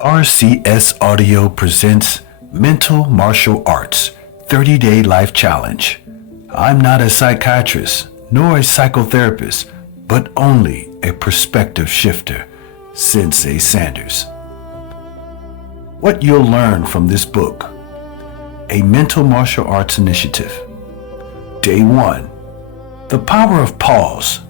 RCS Audio presents Mental Martial Arts 30-Day Life Challenge. I'm not a psychiatrist nor a psychotherapist, but only a perspective shifter, Sensei Sanders. What you'll learn from this book: a mental martial arts initiative. Day 1. The power of pause.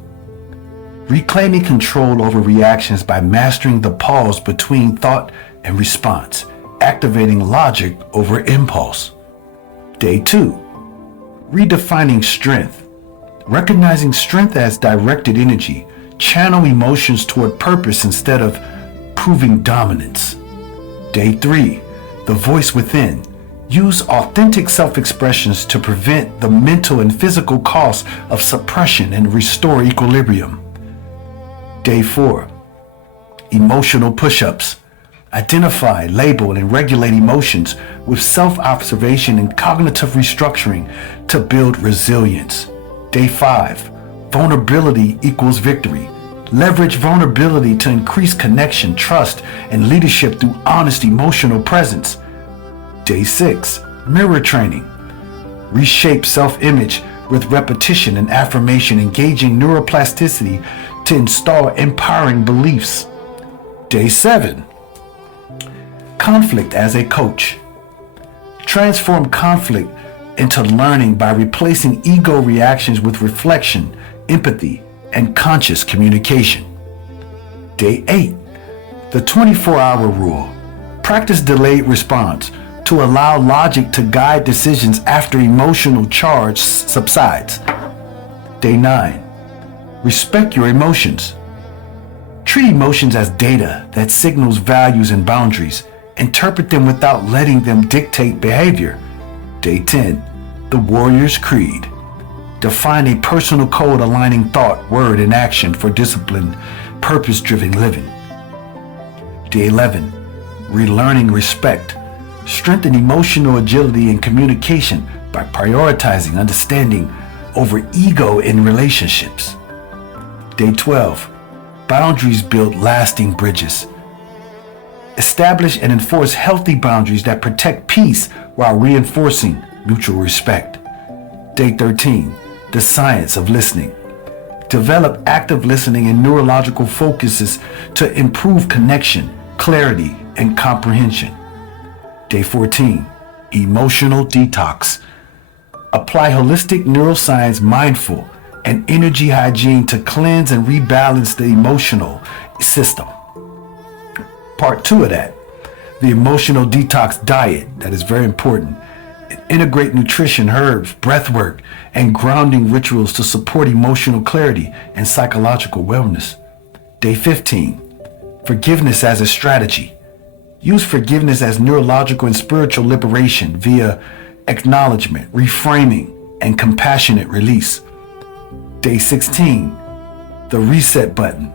Reclaiming control over reactions by mastering the pause between thought and response, activating logic over impulse. Day 2. Redefining strength. Recognizing strength as directed energy, channel emotions toward purpose instead of proving dominance. Day 3. The voice within. Use authentic self-expressions to prevent the mental and physical costs of suppression and restore equilibrium. Day 4. Emotional push-ups. Identify, label, and regulate emotions with self-observation and cognitive restructuring to build resilience. Day 5. Vulnerability equals victory. Leverage vulnerability to increase connection, trust, and leadership through honest emotional presence. Day 6. Mirror training. Reshape self-image with repetition and affirmation, engaging neuroplasticity to install empowering beliefs. Day 7. Conflict as a coach. Transform conflict into learning by replacing ego reactions with reflection, empathy, and conscious communication. Day 8. The 24-hour rule. Practice delayed response to allow logic to guide decisions after emotional charge subsides. Day 9. Respect your emotions. Treat emotions as data that signals values and boundaries. Interpret them without letting them dictate behavior. Day 10. The Warrior's Creed. Define a personal code aligning thought, word, and action for disciplined, purpose-driven living. Day 11. Relearning respect. Strengthen emotional agility and communication by prioritizing understanding over ego in relationships. Day 12. Boundaries build lasting bridges. Establish and enforce healthy boundaries that protect peace while reinforcing mutual respect. Day 13. The science of listening. Develop active listening and neurological focuses to improve connection, clarity, and comprehension. Day 14. Emotional detox. Apply holistic neuroscience, mindful, and energy hygiene to cleanse and rebalance the emotional system. Part 2 of that, the emotional detox diet, that is very important. Integrate nutrition, herbs, breath work, and grounding rituals to support emotional clarity and psychological wellness. Day 15, forgiveness as a strategy. Use forgiveness as neurological and spiritual liberation via acknowledgement, reframing, and compassionate release. Day 16, the reset button.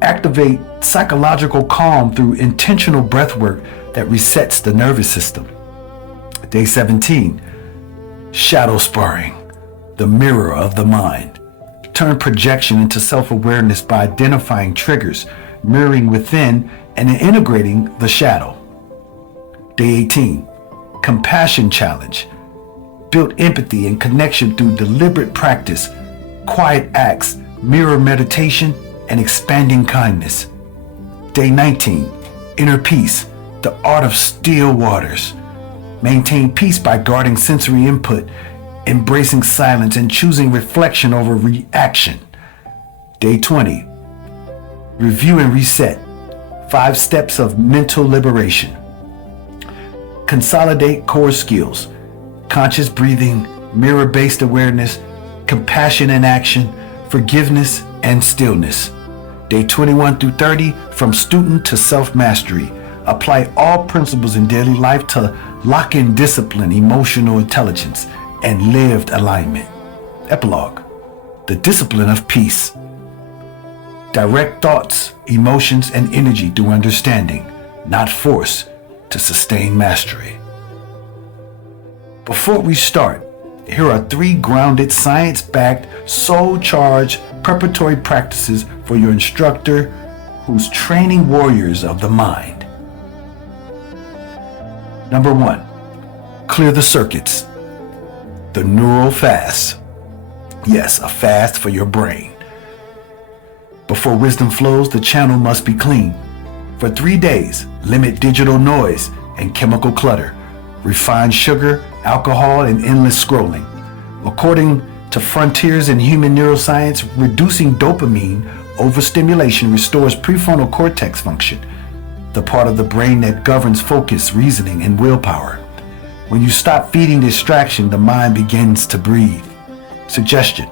Activate psychological calm through intentional breath work that resets the nervous system. Day 17, shadow sparring, the mirror of the mind. Turn projection into self-awareness by identifying triggers, mirroring within, and integrating the shadow. Day 18, compassion challenge. Build empathy and connection through deliberate practice, quiet acts, mirror meditation, and expanding kindness. Day 19, inner peace, the art of still waters. Maintain peace by guarding sensory input, embracing silence, and choosing reflection over reaction. Day 20, review and reset, 5 steps of mental liberation. Consolidate core skills, conscious breathing, mirror-based awareness, compassion and action, forgiveness, and stillness. Day 21 through 30, from student to self-mastery. Apply all principles in daily life to lock in discipline, emotional intelligence, and lived alignment. Epilogue, the discipline of peace. Direct thoughts, emotions, and energy through understanding, not force, to sustain mastery. Before we start, here are 3 grounded, science-backed, soul-charged preparatory practices for your instructor who's training warriors of the mind. Number 1, clear the circuits. The neural fast. Yes, a fast for your brain. Before wisdom flows, the channel must be clean. For 3 days, limit digital noise and chemical clutter, refined sugar, alcohol, and endless scrolling. According to frontiers in human neuroscience, reducing dopamine overstimulation restores prefrontal cortex function, the part of the brain that governs focus, reasoning, and willpower. When you stop feeding distraction, the mind begins to breathe. Suggestion: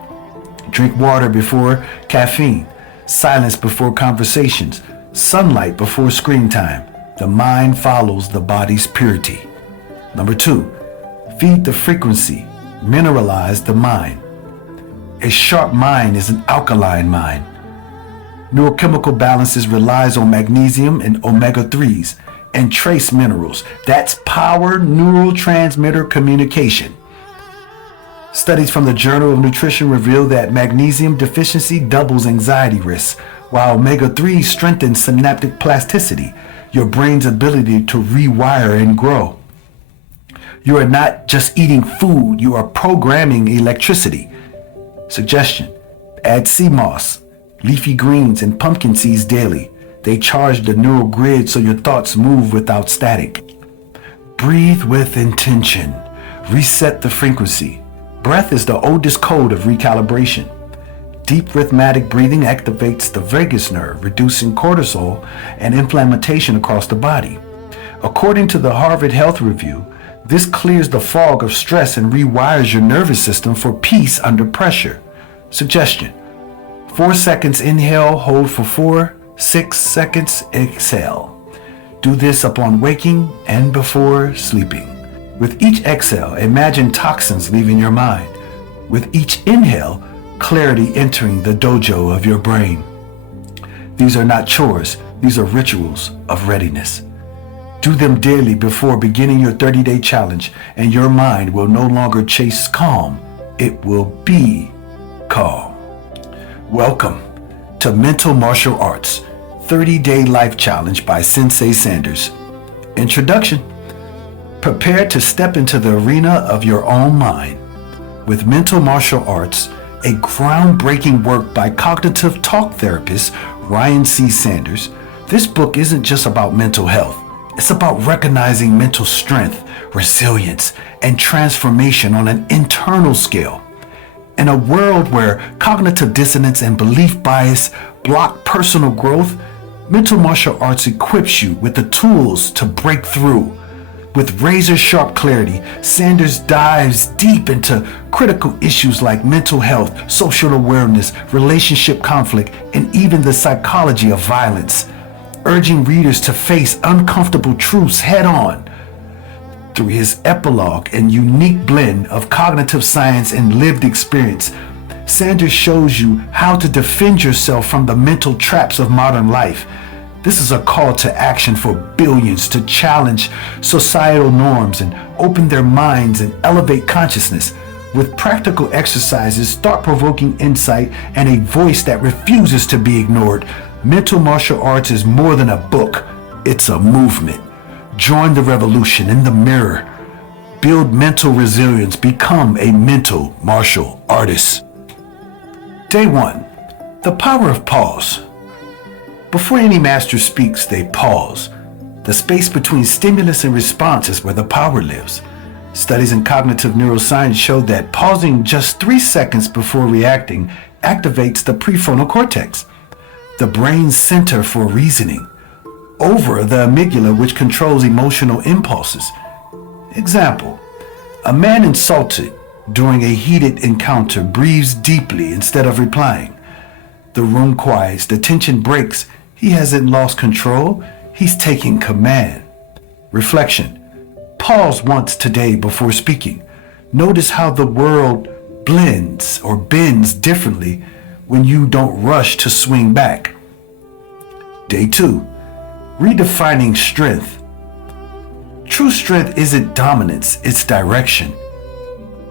drink water before caffeine, silence before conversations, sunlight before screen time. The mind follows the body's purity. Number 2, feed the frequency, mineralize the mind. A sharp mind is an alkaline mind. Neurochemical balances relies on magnesium and omega-3s and trace minerals. That's power neurotransmitter communication. Studies from the Journal of Nutrition reveal that magnesium deficiency doubles anxiety risks, while omega-3 strengthens synaptic plasticity, your brain's ability to rewire and grow. You are not just eating food, you are programming electricity. Suggestion: add sea moss, leafy greens, and pumpkin seeds daily. They charge the neural grid so your thoughts move without static. Breathe with intention. Reset the frequency. Breath is the oldest code of recalibration. Deep rhythmic breathing activates the vagus nerve, reducing cortisol and inflammation across the body. According to the Harvard Health Review, this clears the fog of stress and rewires your nervous system for peace under pressure. Suggestion: 4 seconds inhale, hold for 4, 6 seconds, exhale. Do this upon waking and before sleeping. With each exhale, imagine toxins leaving your mind. With each inhale, clarity entering the dojo of your brain. These are not chores, these are rituals of readiness. Do them daily before beginning your 30-day challenge, and your mind will no longer chase calm, it will be calm. Welcome to Mental Martial Arts 30-Day Life Challenge by Sensei Sanders. Introduction: prepare to step into the arena of your own mind. With Mental Martial Arts, a groundbreaking work by cognitive talk therapist Ryan C. Sanders, this book isn't just about mental health. It's about recognizing mental strength, resilience, and transformation on an internal scale. In a world where cognitive dissonance and belief bias block personal growth, Mental Martial Arts equips you with the tools to break through. With razor-sharp clarity, Sanders dives deep into critical issues like mental health, social awareness, relationship conflict, and even the psychology of violence, urging readers to face uncomfortable truths head-on. Through his epilogue and unique blend of cognitive science and lived experience, Sanders shows you how to defend yourself from the mental traps of modern life. This is a call to action for billions to challenge societal norms and open their minds and elevate consciousness. With practical exercises, thought-provoking insight, and a voice that refuses to be ignored, Mental Martial Arts is more than a book, it's a movement. Join the revolution in the mirror. Build mental resilience, become a mental martial artist. Day 1, the power of pause. Before any master speaks, they pause. The space between stimulus and response is where the power lives. Studies in cognitive neuroscience show that pausing just 3 seconds before reacting activates the prefrontal cortex, the brain's center for reasoning, over the amygdala, which controls emotional impulses. Example: a man insulted during a heated encounter breathes deeply instead of replying. The room quiets, the tension breaks. He hasn't lost control, he's taking command. Reflection: pause once today before speaking. Notice how the world blends or bends differently when you don't rush to swing back. Day 2, redefining strength. True strength isn't dominance, it's direction.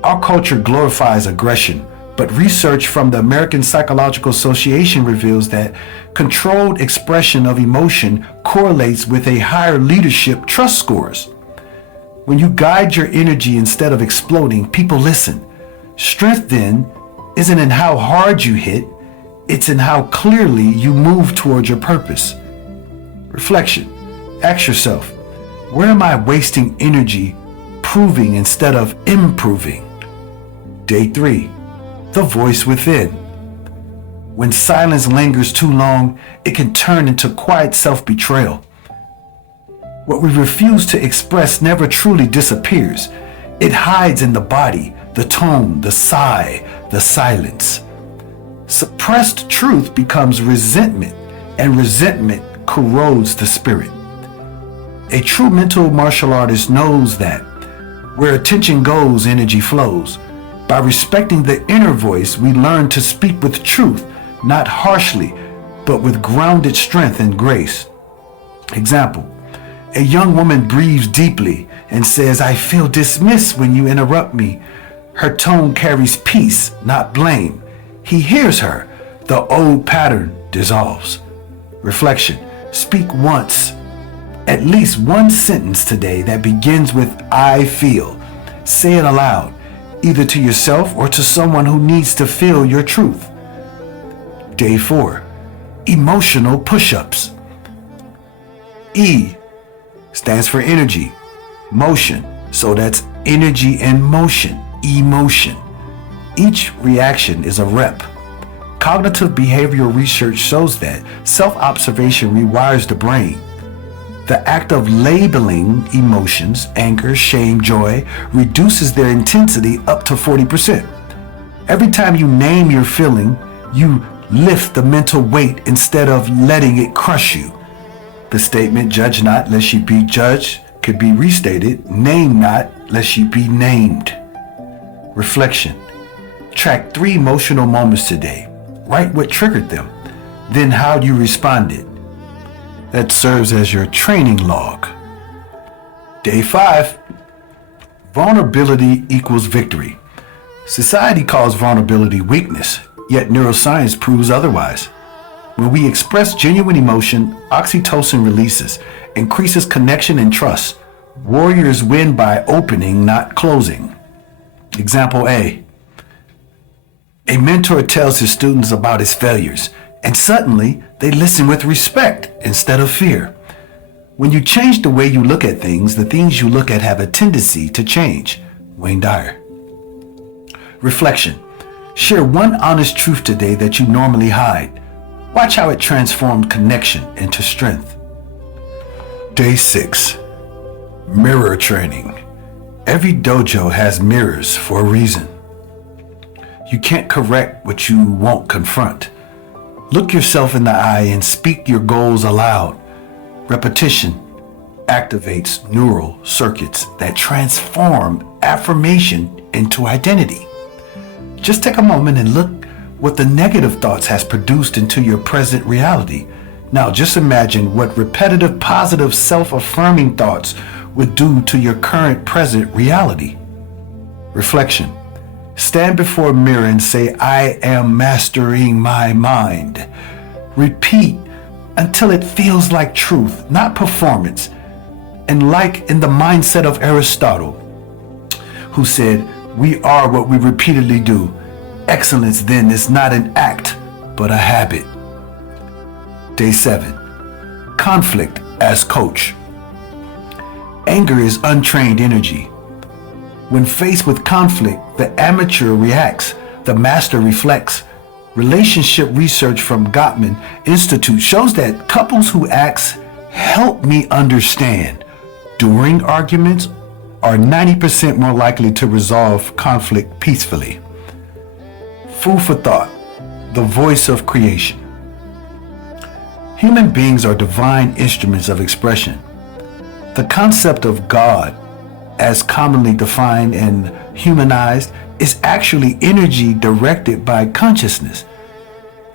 Our culture glorifies aggression, but research from the American Psychological Association reveals that controlled expression of emotion correlates with a higher leadership trust scores. When you guide your energy instead of exploding, people listen. Strength then isn't in how hard you hit, it's in how clearly you move towards your purpose. Reflection. Ask yourself, where am I wasting energy proving instead of improving? Day 3. The voice within. When silence lingers too long, it can turn into quiet self-betrayal. What we refuse to express never truly disappears. It hides in the body, the tone, the sigh, the silence. Suppressed truth becomes resentment, and resentment corrodes the spirit. A true mental martial artist knows that where attention goes, energy flows. By respecting the inner voice, we learn to speak with truth, not harshly, but with grounded strength and grace. Example. A young woman breathes deeply and says, "I feel dismissed when you interrupt me." Her tone carries peace, not blame. He hears her. The old pattern dissolves. Reflection. Speak once, at least one sentence today that begins with "I feel." Say it aloud, either to yourself or to someone who needs to feel your truth. Day 4. Emotional push-ups. E stands for energy, motion. So that's energy and motion, emotion. Each reaction is a rep. Cognitive behavioral research shows that self-observation rewires the brain. The act of labeling emotions, anger, shame, joy, reduces their intensity up to 40%. Every time you name your feeling, you lift the mental weight instead of letting it crush you. The statement, "Judge not lest ye be judged," could be restated, "Name not lest ye be named." Reflection. Track 3 emotional moments today. Write what triggered them, then how you responded. That serves as your training log. Day 5. Vulnerability equals victory. Society calls vulnerability weakness, yet neuroscience proves otherwise. When we express genuine emotion, oxytocin releases, increases connection and trust. Warriors win by opening, not closing. Example A. A mentor tells his students about his failures, and suddenly they listen with respect instead of fear. When you change the way you look at things, the things you look at have a tendency to change. Wayne Dyer. Reflection. Share one honest truth today that you normally hide. Watch how it transformed connection into strength. Day 6. Mirror training. Every dojo has mirrors for a reason. You can't correct what you won't confront. Look yourself in the eye and speak your goals aloud. Repetition activates neural circuits that transform affirmation into identity. Just take a moment and look what the negative thoughts has produced into your present reality. Now just imagine what repetitive positive self-affirming thoughts would do to your current present reality. Reflection. Stand before a mirror and say, "I am mastering my mind." Repeat until it feels like truth, not performance. And like in the mindset of Aristotle, who said, "We are what we repeatedly do." Excellence then is not an act, but a habit. Day 7. Conflict as coach. Anger is untrained energy. When faced with conflict, the amateur reacts, the master reflects. Relationship research from Gottman Institute shows that couples who ask, "Help me understand," during arguments are 90% more likely to resolve conflict peacefully. Food for thought, the voice of creation. Human beings are divine instruments of expression. The concept of God, as commonly defined and humanized, is actually energy directed by consciousness.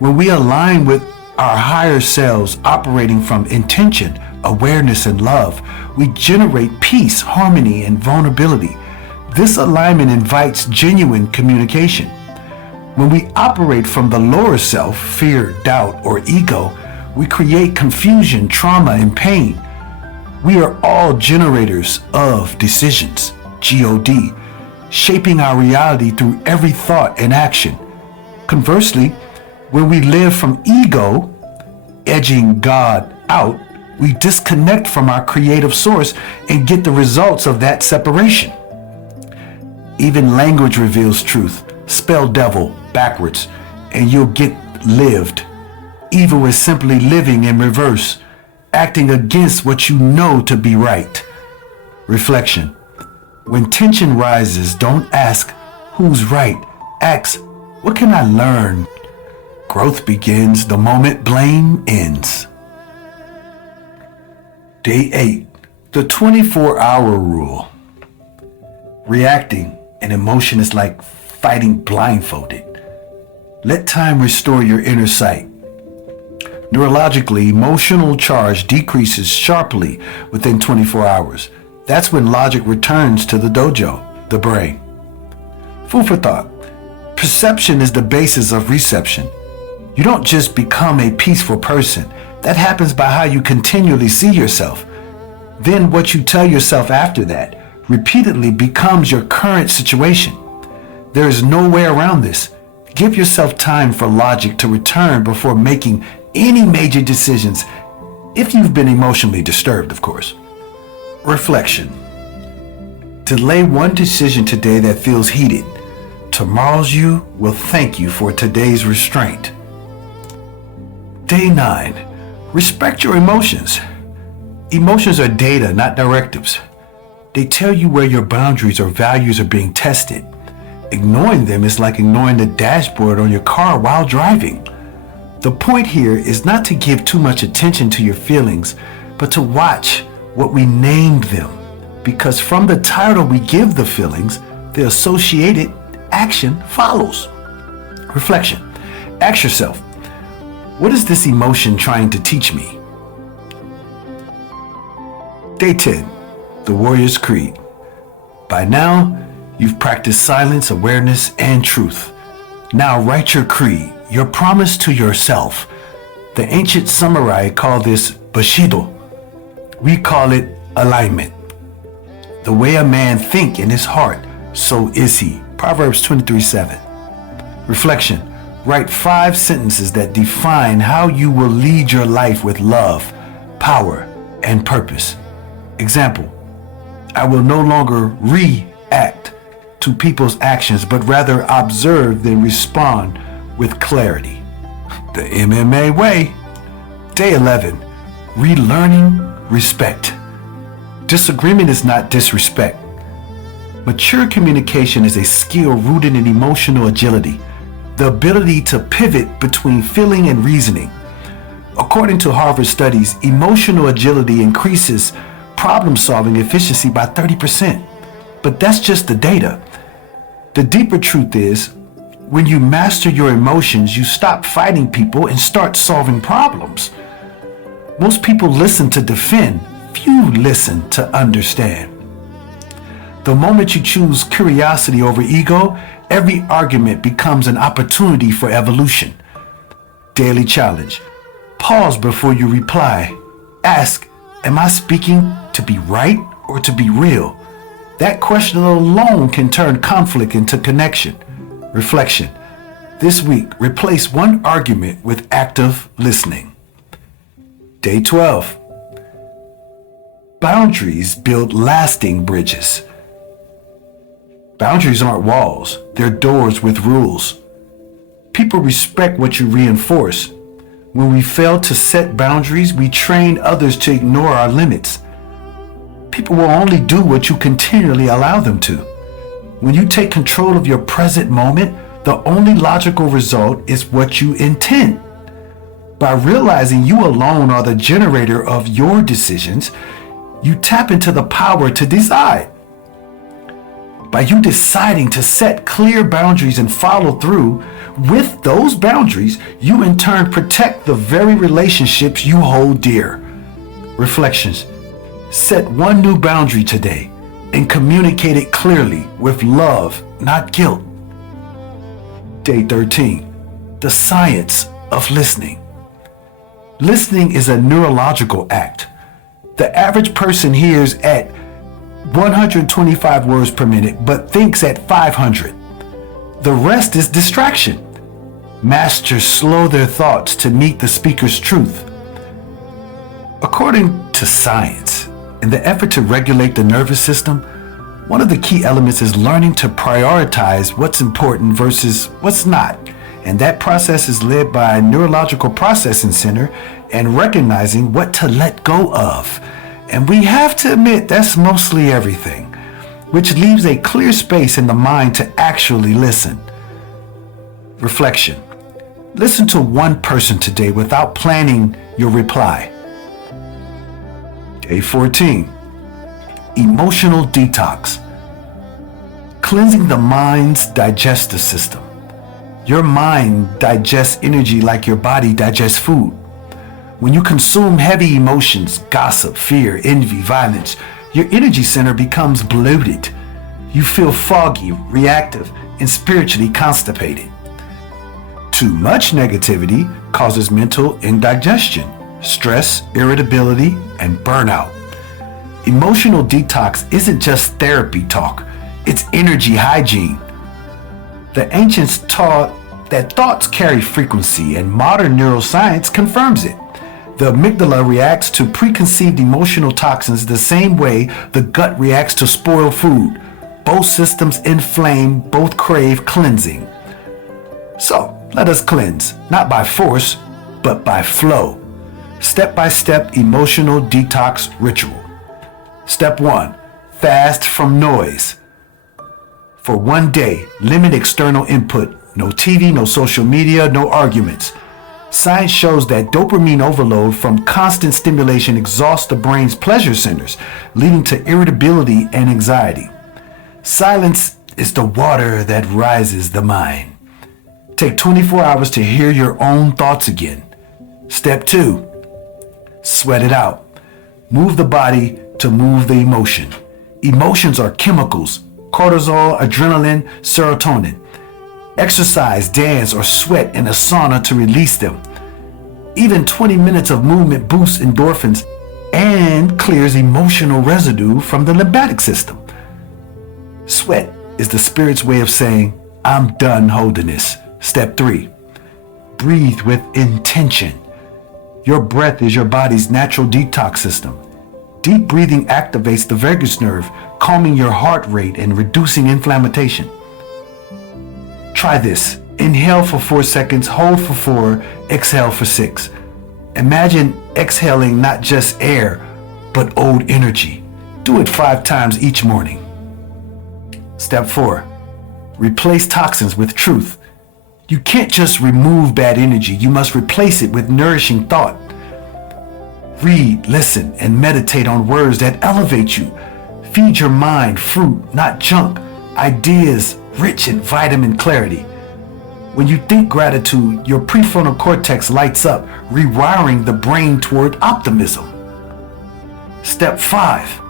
When we align with our higher selves operating from intention, awareness, and love, we generate peace, harmony, and vulnerability. This alignment invites genuine communication. When we operate from the lower self, fear, doubt, or ego, we create confusion, trauma, and pain. We are all generators of decisions, God, shaping our reality through every thought and action. Conversely, when we live from ego, edging God out, we disconnect from our creative source and get the results of that separation. Even language reveals truth. Spell devil backwards and you'll get lived. Evil is simply living in reverse, acting against what you know to be right. Reflection. When tension rises, don't ask who's right. Ask, what can I learn? Growth begins the moment blame ends. Day 8. The 24-hour rule. Reacting an emotion is like fighting blindfolded. Let time restore your inner sight. Neurologically, emotional charge decreases sharply within 24 hours. That's when logic returns to the dojo, the brain. Food for thought. Perception is the basis of reception. You don't just become a peaceful person. That happens by how you continually see yourself. Then what you tell yourself after that repeatedly becomes your current situation. There is no way around this. Give yourself time for logic to return before making any major decisions, if you've been emotionally disturbed, of course. Reflection. Delay one decision today that feels heated. Tomorrow's you will thank you for today's restraint. Day 9. Respect your emotions. Emotions are data, not directives. They tell you where your boundaries or values are being tested. Ignoring them is like ignoring the dashboard on your car while driving. The point here is not to give too much attention to your feelings, but to watch what we named them. Because from the title we give the feelings, the associated action follows. Reflection. Ask yourself, what is this emotion trying to teach me? Day 10. The Warrior's Creed. By now, you've practiced silence, awareness, and truth. Now write your creed, your promise to yourself. The ancient samurai call this Bushido. We call it alignment. The way a man think in his heart, so is he. Proverbs 23:7. Reflection. Write 5 sentences that define how you will lead your life with love, power, and purpose. Example. I will no longer react to people's actions, but rather observe then respond with clarity. The MMA way. Day 11. Relearning respect. Disagreement is not disrespect. Mature communication is a skill rooted in emotional agility, the ability to pivot between feeling and reasoning. According to Harvard studies, emotional agility increases problem-solving efficiency by 30%. But that's just the data. The deeper truth is, when you master your emotions, you stop fighting people and start solving problems. Most people listen to defend, few listen to understand. The moment you choose curiosity over ego, every argument becomes an opportunity for evolution. Daily challenge. Pause before you reply. Ask, am I speaking to be right or to be real? That question alone can turn conflict into connection. Reflection. This week, replace one argument with active listening. Day 12. Boundaries build lasting bridges. Boundaries aren't walls, they're doors with rules. People respect what you reinforce. When we fail to set boundaries, we train others to ignore our limits. People will only do what you continually allow them to. When you take control of your present moment, the only logical result is what you intend. By realizing you alone are the generator of your decisions, you tap into the power to decide. By you deciding to set clear boundaries and follow through with those boundaries, you in turn protect the very relationships you hold dear. Reflections. Set one new boundary today and communicate it clearly with love, not guilt. Day 13. The science of listening. Listening is a neurological act. The average person hears at 125 words per minute, but thinks at 500. The rest is distraction. Masters slow their thoughts to meet the speaker's truth. According to science, in the effort to regulate the nervous system, one of the key elements is learning to prioritize what's important versus what's not. And that process is led by a neurological processing center and recognizing what to let go of. And we have to admit that's mostly everything, which leaves a clear space in the mind to actually listen. Reflection. Listen to one person today without planning your reply. Day 14. Emotional detox. Cleansing the mind's digestive system. Your mind digests energy like your body digests food. When you consume heavy emotions, gossip, fear, envy, violence, your energy center becomes bloated. You feel foggy, reactive, and spiritually constipated. Too much negativity causes mental indigestion, stress, irritability, and burnout. Emotional detox isn't just therapy talk, it's energy hygiene. The ancients taught that thoughts carry frequency, and modern neuroscience confirms it. The amygdala reacts to preconceived emotional toxins the same way the gut reacts to spoiled food. Both systems inflame, both crave cleansing. So, let us cleanse, not by force, but by flow. Step-by-step emotional detox ritual. Step 1. Fast from noise. For one day, limit external input. No TV, no social media, no arguments. Science shows that dopamine overload from constant stimulation exhausts the brain's pleasure centers, leading to irritability and anxiety. Silence is the water that rises the mind. Take 24 hours to hear your own thoughts again. Step 2. Sweat it out. Move the body to move the emotion. Emotions are chemicals: cortisol, adrenaline, serotonin. Exercise, dance, or sweat in a sauna to release them. Even 20 minutes of movement boosts endorphins and clears emotional residue from the lymphatic system. Sweat is the spirit's way of saying, I'm done holding this. Step 3. Breathe with intention. Your breath is your body's natural detox system. Deep breathing activates the vagus nerve, calming your heart rate and reducing inflammation. Try this. Inhale for 4 seconds, hold for 4, exhale for 6. Imagine exhaling not just air, but old energy. Do it 5 times each morning. Step 4. Replace toxins with truth. You can't just remove bad energy, you must replace it with nourishing thought. Read, listen, and meditate on words that elevate you. Feed your mind fruit, not junk, ideas rich in vitamin clarity. When you think gratitude, your prefrontal cortex lights up, rewiring the brain toward optimism. Step 5.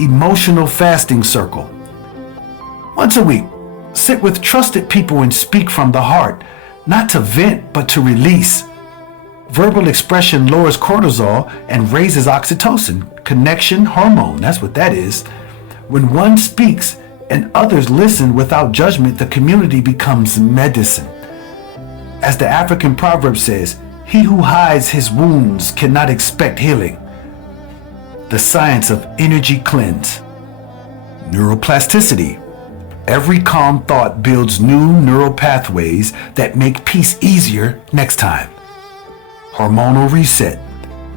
Emotional fasting circle. Once a week, sit with trusted people and speak from the heart, not to vent, but to release. Verbal expression lowers cortisol and raises oxytocin, connection hormone, that's what that is. When one speaks and others listen without judgment, the community becomes medicine. As the African proverb says, he who hides his wounds cannot expect healing. The science of energy cleanse. Neuroplasticity. Every calm thought builds new neural pathways that make peace easier next time. Hormonal reset.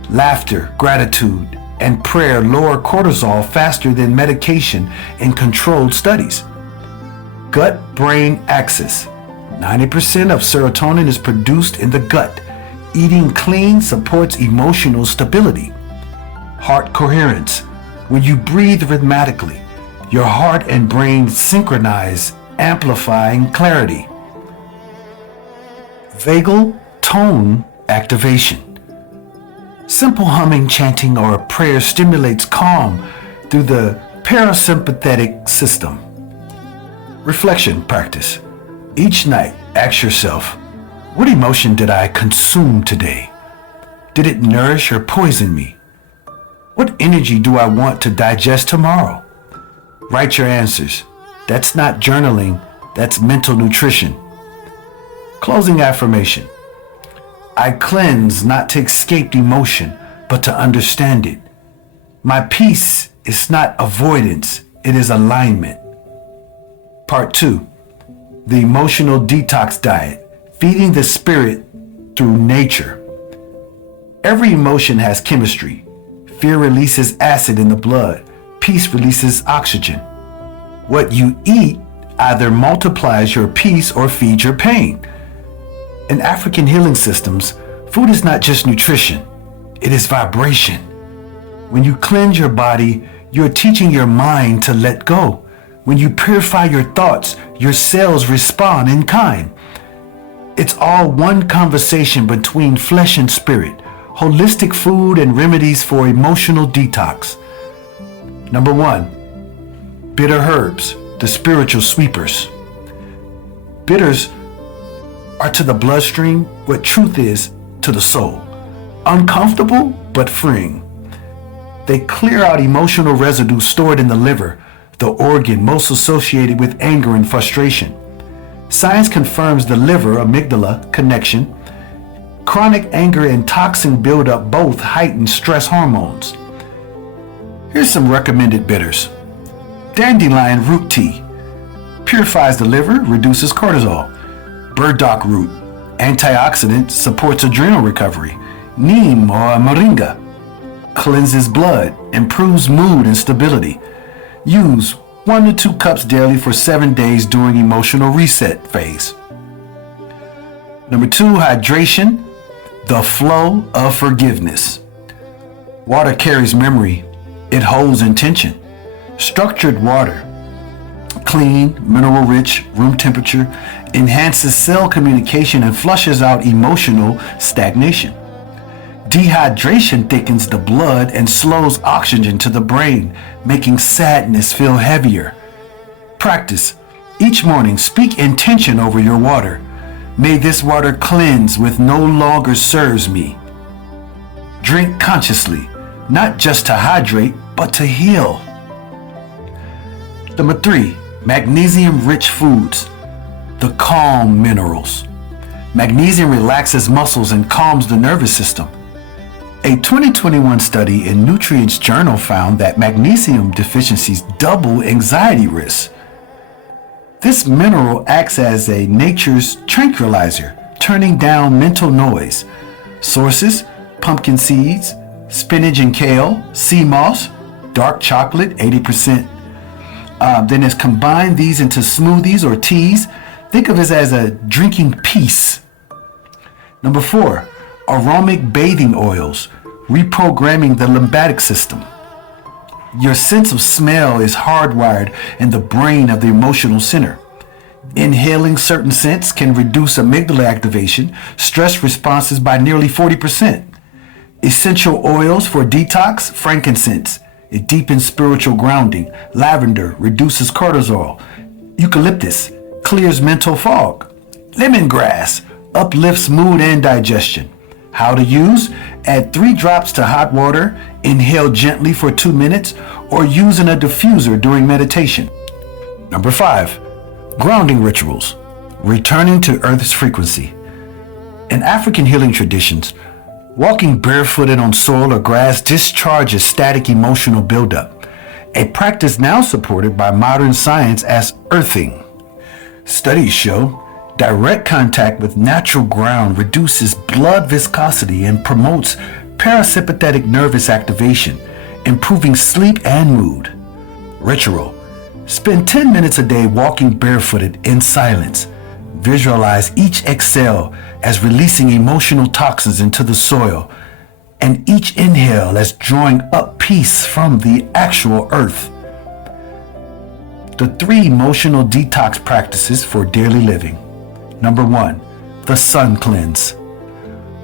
Laughter, gratitude, and prayer lower cortisol faster than medication in controlled studies. Gut-brain axis. 90% of serotonin is produced in the gut. Eating clean supports emotional stability. Heart coherence. When you breathe rhythmically, your heart and brain synchronize, amplifying clarity. Vagal tone activation. Simple humming, chanting, or a prayer stimulates calm through the parasympathetic system. Reflection practice. Each night, ask yourself, what emotion did I consume today? Did it nourish or poison me? What energy do I want to digest tomorrow? Write your answers. That's not journaling, that's mental nutrition. Closing affirmation. I cleanse not to escape emotion, but to understand it. My peace is not avoidance, it is alignment. Part 2. The emotional detox diet, feeding the spirit through nature. Every emotion has chemistry. Fear releases acid in the blood. Peace releases oxygen. What you eat either multiplies your peace or feeds your pain. In African healing systems, food is not just nutrition, it is vibration. When you cleanse your body, you're teaching your mind to let go. When you purify your thoughts, your cells respond in kind. It's all one conversation between flesh and spirit, holistic food and remedies for emotional detox. Number 1, bitter herbs, the spiritual sweepers. Bitters are to the bloodstream what truth is to the soul. Uncomfortable, but freeing. They clear out emotional residue stored in the liver, the organ most associated with anger and frustration. Science confirms the liver-amygdala connection. Chronic anger and toxin buildup both heighten stress hormones. Here's some recommended bitters. Dandelion root tea purifies the liver, reduces cortisol. Burdock root, antioxidant, supports adrenal recovery. Neem or moringa cleanses blood, improves mood and stability. Use 1 to 2 cups daily for 7 days during emotional reset phase. Number 2, hydration, the flow of forgiveness. Water carries memory. It holds intention. Structured water, clean, mineral-rich, room temperature, enhances cell communication and flushes out emotional stagnation. Dehydration thickens the blood and slows oxygen to the brain, making sadness feel heavier. Practice. Each morning, speak intention over your water. May this water cleanse what no longer serves me. Drink consciously, not just to hydrate, but to heal. Number 3, magnesium-rich foods, the calm minerals. Magnesium relaxes muscles and calms the nervous system. A 2021 study in Nutrients Journal found that magnesium deficiencies double anxiety risks. This mineral acts as a nature's tranquilizer, turning down mental noise. Sources: pumpkin seeds, spinach and kale, sea moss, dark chocolate, 80%. Then it's combine these into smoothies or teas. Think of it as a drinking peace. Number 4, aromatic bathing oils, reprogramming the lymphatic system. Your sense of smell is hardwired in the brain of the emotional center. Inhaling certain scents can reduce amygdala activation, stress responses by nearly 40%. Essential oils for detox: frankincense. It deepens spiritual grounding. Lavender reduces cortisol. Eucalyptus clears mental fog. Lemongrass uplifts mood and digestion. How to use: add 3 drops to hot water, inhale gently for 2 minutes, or use in a diffuser during meditation. Number 5, grounding rituals, returning to Earth's frequency. In African healing traditions, walking barefooted on soil or grass discharges static emotional buildup, a practice now supported by modern science as earthing. Studies show direct contact with natural ground reduces blood viscosity and promotes parasympathetic nervous activation, improving sleep and mood. Ritual: spend 10 minutes a day walking barefooted in silence. Visualize each exhale as releasing emotional toxins into the soil, and each inhale as drawing up peace from the actual earth. The 3 emotional detox practices for daily living. Number 1, the sun cleanse.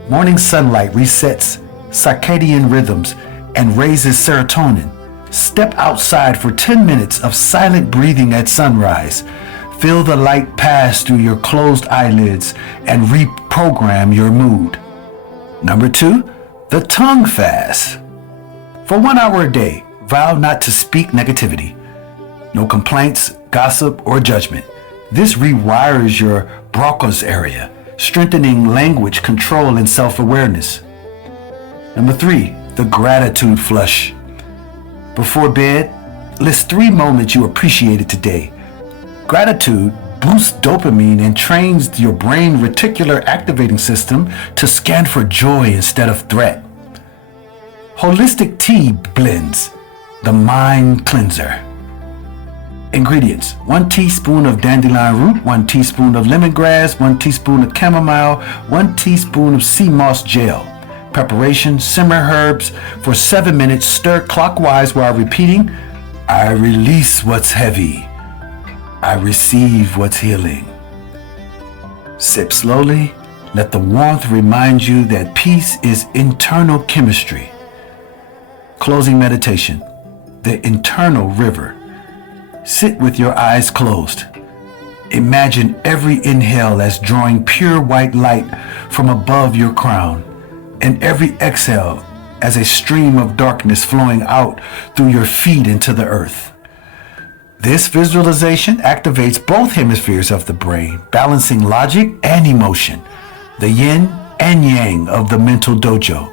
Morning sunlight resets circadian rhythms and raises serotonin. Step outside for 10 minutes of silent breathing at sunrise. Feel the light pass through your closed eyelids and reprogram your mood. Number 2, the tongue fast. For 1 hour a day, vow not to speak negativity. No complaints, gossip, or judgment. This rewires your Broca's area, strengthening language control and self-awareness. Number 3, the gratitude flush. Before bed, list 3 moments you appreciated today. Gratitude boosts dopamine and trains your brain reticular activating system to scan for joy instead of threat. Holistic tea blends, the mind cleanser. Ingredients: 1 teaspoon of dandelion root, 1 teaspoon of lemongrass, 1 teaspoon of chamomile, 1 teaspoon of sea moss gel. Preparation: simmer herbs for 7 minutes, stir clockwise while repeating, I release what's heavy. I receive what's healing. Sip slowly. Let the warmth remind you that peace is internal chemistry. Closing meditation. The internal river. Sit with your eyes closed. Imagine every inhale as drawing pure white light from above your crown, and every exhale as a stream of darkness flowing out through your feet into the earth. This visualization activates both hemispheres of the brain, balancing logic and emotion, the yin and yang of the mental dojo.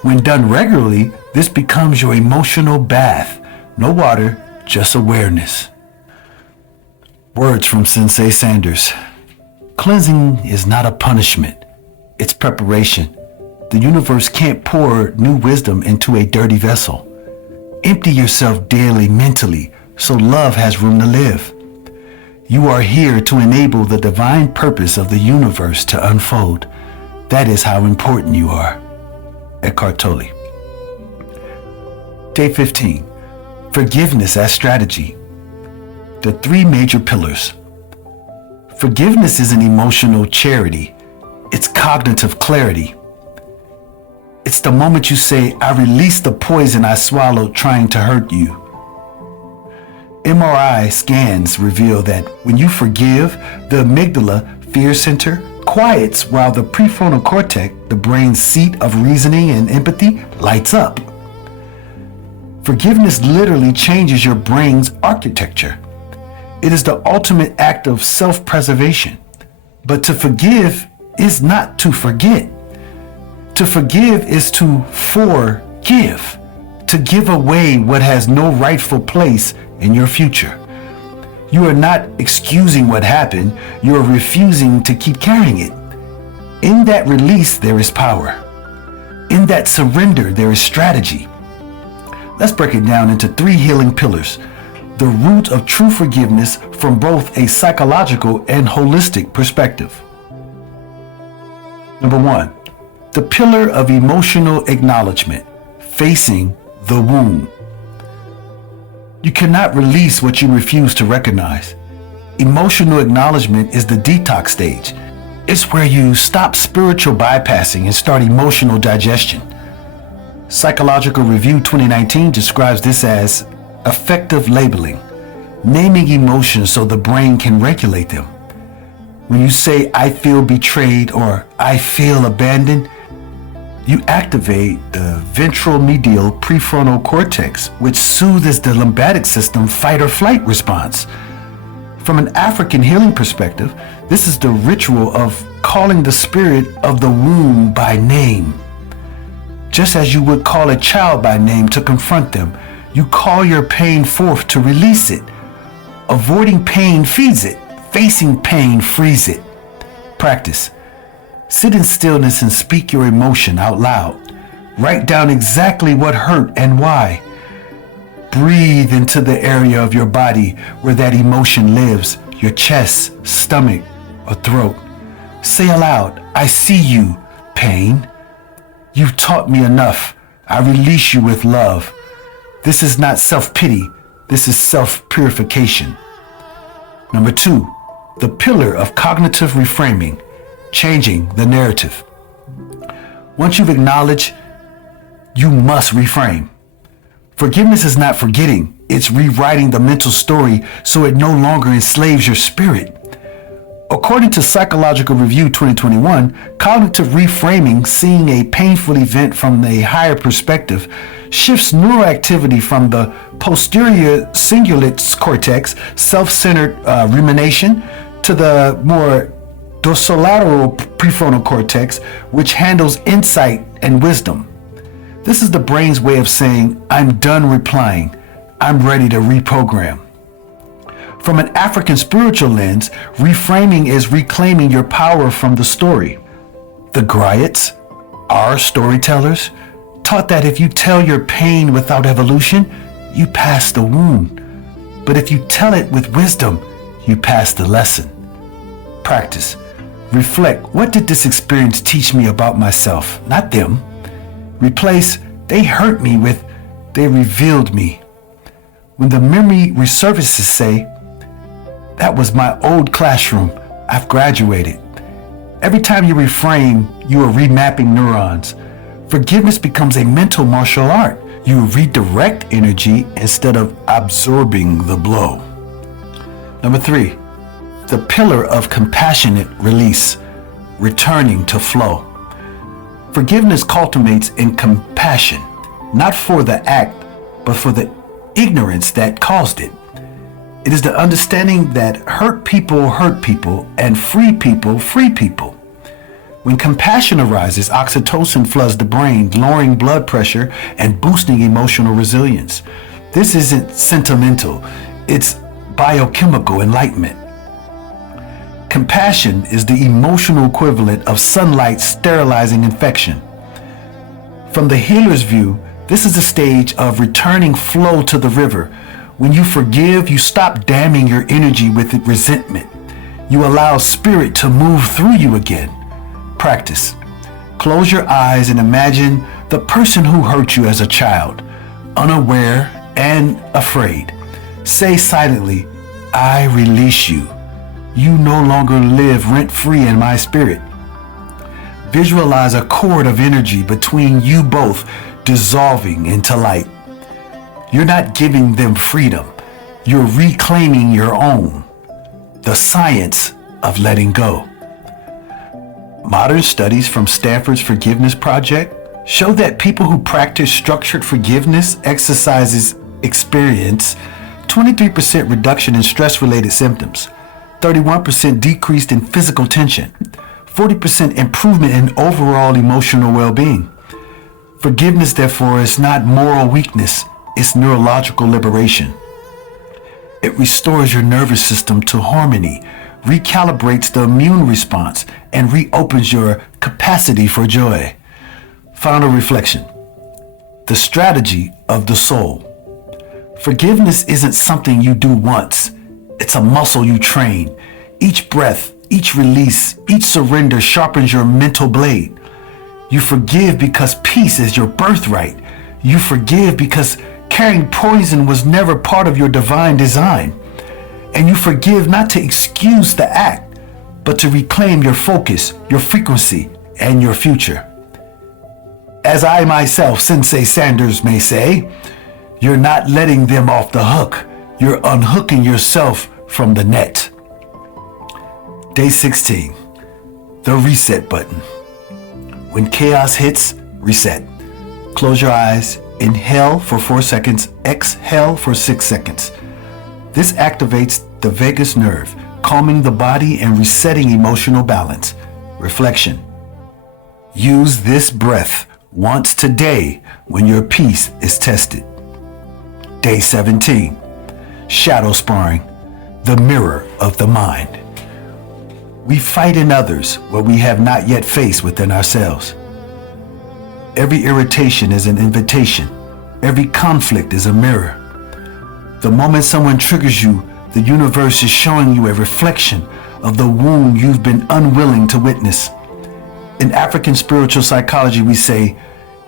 When done regularly, this becomes your emotional bath. No water, just awareness. Words from Sensei Sanders. Cleansing is not a punishment. It's preparation. The universe can't pour new wisdom into a dirty vessel. Empty yourself daily mentally so love has room to live. You are here to enable the divine purpose of the universe to unfold. That is how important you are. Eckhart Tolle. Day 15. Forgiveness as strategy. The 3 major pillars. Forgiveness is an emotional charity. It's cognitive clarity. It's the moment you say, I release the poison I swallowed trying to hurt you. MRI scans reveal that when you forgive, the amygdala, fear center, quiets while the prefrontal cortex, the brain's seat of reasoning and empathy, lights up. Forgiveness literally changes your brain's architecture. It is the ultimate act of self-preservation. But to forgive is not to forget. To forgive is to forgive, to give away what has no rightful place in your future. You are not excusing what happened, you are refusing to keep carrying it. In that release, there is power. In that surrender, there is strategy. Let's break it down into 3 healing pillars. The root of true forgiveness from both a psychological and holistic perspective. Number 1, the pillar of emotional acknowledgement, facing the wound. You cannot release what you refuse to recognize. Emotional acknowledgement is the detox stage. It's where you stop spiritual bypassing and start emotional digestion. Psychological Review 2019 describes this as effective labeling, naming emotions so the brain can regulate them. When you say, I feel betrayed or I feel abandoned, you activate the ventral medial prefrontal cortex, which soothes the limbic system fight or flight response. From an African healing perspective, this is the ritual of calling the spirit of the womb by name. Just as you would call a child by name to confront them, you call your pain forth to release it. Avoiding pain feeds it. Facing pain frees it. Practice. Sit in stillness and speak your emotion out loud. Write down exactly what hurt and why. Breathe into the area of your body where that emotion lives, your chest, stomach, or throat. Say aloud, I see you, pain. You've taught me enough. I release you with love. This is not self-pity. This is self-purification. Number 2, the pillar of cognitive reframing, changing the narrative. Once you've acknowledged, you must reframe. Forgiveness is not forgetting. It's rewriting the mental story so it no longer enslaves your spirit. According to Psychological Review 2021, cognitive reframing, seeing a painful event from a higher perspective, shifts neuroactivity from the posterior cingulate cortex, self-centered rumination, to the more dorsolateral prefrontal cortex, which handles insight and wisdom. This is the brain's way of saying, I'm done replying. I'm ready to reprogram. From an African spiritual lens, reframing is reclaiming your power from the story. The griots, our storytellers, taught that if you tell your pain without evolution, you pass the wound. But if you tell it with wisdom, you pass the lesson. Practice. Reflect, what did this experience teach me about myself, not them? Replace, they hurt me with, they revealed me. When the memory resurfaces, say, that was my old classroom. I've graduated. Every time you reframe, you are remapping neurons. Forgiveness becomes a mental martial art. You redirect energy instead of absorbing the blow. Number 3, the pillar of compassionate release, returning to flow. Forgiveness culminates in compassion, not for the act, but for the ignorance that caused it. It is the understanding that hurt people and free people. When compassion arises, oxytocin floods the brain, lowering blood pressure and boosting emotional resilience. This isn't sentimental, it's biochemical enlightenment. Compassion is the emotional equivalent of sunlight sterilizing infection. From the healer's view, this is a stage of returning flow to the river. When you forgive, you stop damming your energy with resentment. You allow spirit to move through you again. Practice. Close your eyes and imagine the person who hurt you as a child, unaware and afraid. Say silently, I release you. You no longer live rent-free in my spirit. Visualize a cord of energy between you both dissolving into light. You're not giving them freedom. You're reclaiming your own. The science of letting go. Modern studies from Stanford's Forgiveness Project show that people who practice structured forgiveness exercises experience 23% reduction in stress-related symptoms, 31% decrease in physical tension, 40% improvement in overall emotional well-being. Forgiveness, therefore, is not moral weakness. It's neurological liberation. It restores your nervous system to harmony, recalibrates the immune response, and reopens your capacity for joy. Final reflection. The strategy of the soul. Forgiveness isn't something you do once. It's a muscle you train. Each breath, each release, each surrender sharpens your mental blade. You forgive because peace is your birthright. You forgive because carrying poison was never part of your divine design. And you forgive not to excuse the act, but to reclaim your focus, your frequency, and your future. As I myself, Sensei Sanders, may say, you're not letting them off the hook. You're unhooking yourself from the net. Day 16, the reset button. When chaos hits, reset. Close your eyes. Inhale for 4 seconds, exhale for 6 seconds. This activates the vagus nerve, calming the body and resetting emotional balance. Reflection. Use this breath once today when your peace is tested. Day 17. Shadow sparring, the mirror of the mind. We fight in others what we have not yet faced within ourselves. Every irritation is an invitation. Every conflict is a mirror. The moment someone triggers you, the universe is showing you a reflection of the wound you've been unwilling to witness. In African spiritual psychology, we say,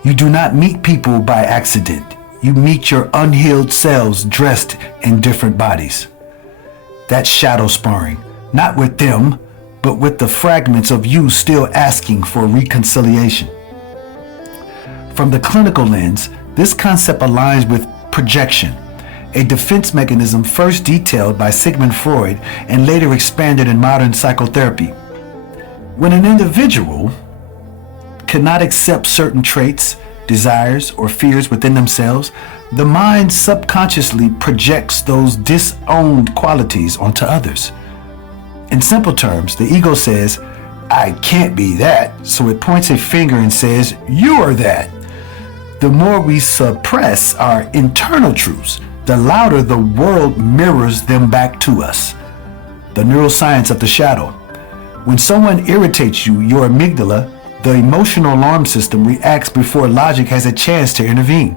you do not meet people by accident. You meet your unhealed selves dressed in different bodies. That's shadow sparring, not with them, but with the fragments of you still asking for reconciliation. From the clinical lens, this concept aligns with projection. a defense mechanism first detailed by Sigmund Freud and later expanded in modern psychotherapy. When an individual cannot accept certain traits, desires, or fears within themselves, the mind subconsciously projects those disowned qualities onto others. In simple terms, the ego says, "I can't be that," so it points a finger and says, "You are that." The more we suppress our internal truths, the louder the world mirrors them back to us. The neuroscience of the shadow. When someone irritates you, your amygdala, the emotional alarm system, reacts before logic has a chance to intervene.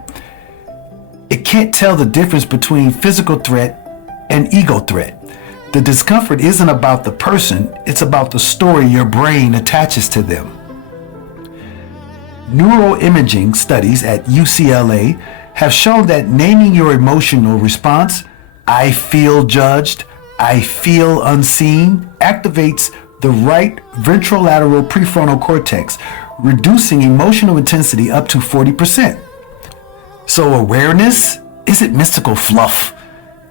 It can't tell the difference between physical threat and ego threat. The discomfort isn't about the person, it's about the story your brain attaches to them. Neuroimaging studies at UCLA have shown that naming your emotional response, "I feel judged," "I feel unseen," activates the right ventrolateral prefrontal cortex, reducing emotional intensity up to 40%. So awareness isn't mystical fluff,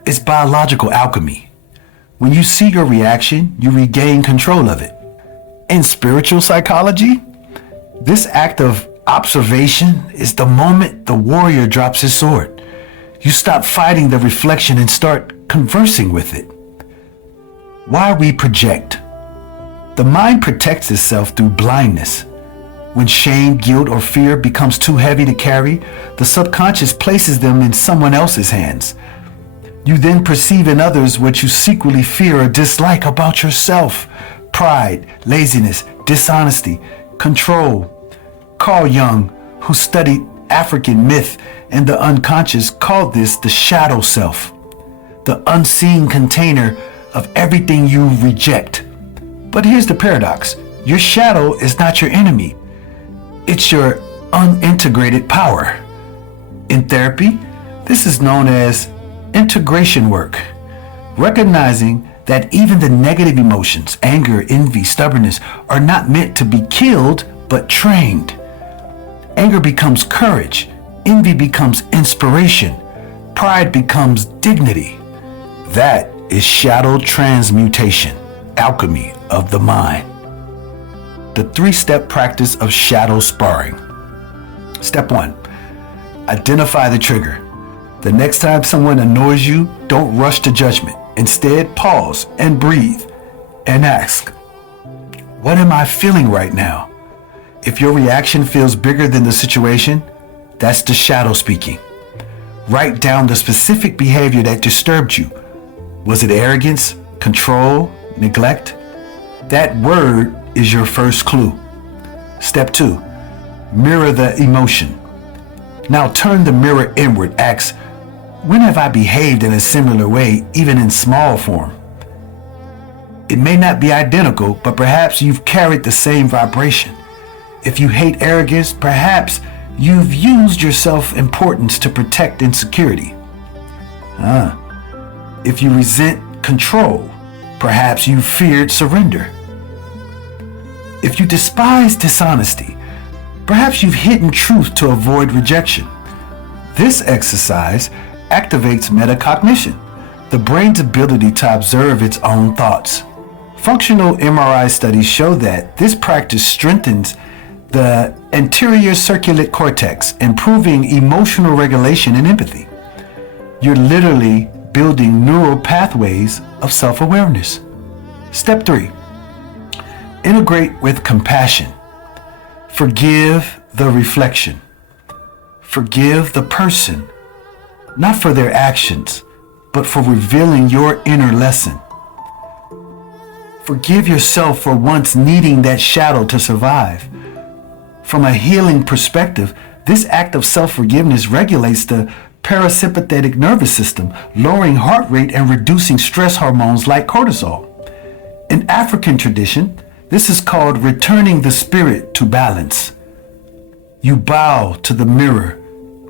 it's biological alchemy. When you see your reaction, you regain control of it. In spiritual psychology, this act of observation is the moment the warrior drops his sword. You stop fighting the reflection and start conversing with it. Why we project? The mind protects itself through blindness. When shame, guilt, or fear becomes too heavy to carry, the subconscious places them in someone else's hands. You then perceive in others what you secretly fear or dislike about yourself: pride, laziness, dishonesty, control. Carl Jung, who studied African myth and the unconscious, called this the shadow self, the unseen container of everything you reject. But here's the paradox. Your shadow is not your enemy. It's your unintegrated power. In therapy, this is known as integration work, recognizing that even the negative emotions, anger, envy, stubbornness, are not meant to be killed, but trained. Anger becomes courage, envy becomes inspiration, pride becomes dignity. That is shadow transmutation, alchemy of the mind. The 3-step practice of shadow sparring. Step 1, identify the trigger. The next time someone annoys you, don't rush to judgment. Instead, pause and breathe and ask, what am I feeling right now? If your reaction feels bigger than the situation, that's the shadow speaking. Write down the specific behavior that disturbed you. Was it arrogance, control, neglect? That word is your first clue. Step 2, mirror the emotion. Now turn the mirror inward. Ask, when have I behaved in a similar way, even in small form? It may not be identical, but perhaps you've carried the same vibration. If you hate arrogance, perhaps you've used your self-importance to protect insecurity. If you resent control, perhaps you feared surrender. If you despise dishonesty, perhaps you've hidden truth to avoid rejection. This exercise activates metacognition, the brain's ability to observe its own thoughts. Functional MRI studies show that this practice strengthens the anterior cingulate cortex, improving emotional regulation and empathy. You're literally building neural pathways of self-awareness. Step 3, integrate with compassion. Forgive the reflection. Forgive the person, not for their actions, but for revealing your inner lesson. Forgive yourself for once needing that shadow to survive. From a healing perspective, this act of self-forgiveness regulates the parasympathetic nervous system, lowering heart rate and reducing stress hormones like cortisol. In African tradition, this is called returning the spirit to balance. You bow to the mirror,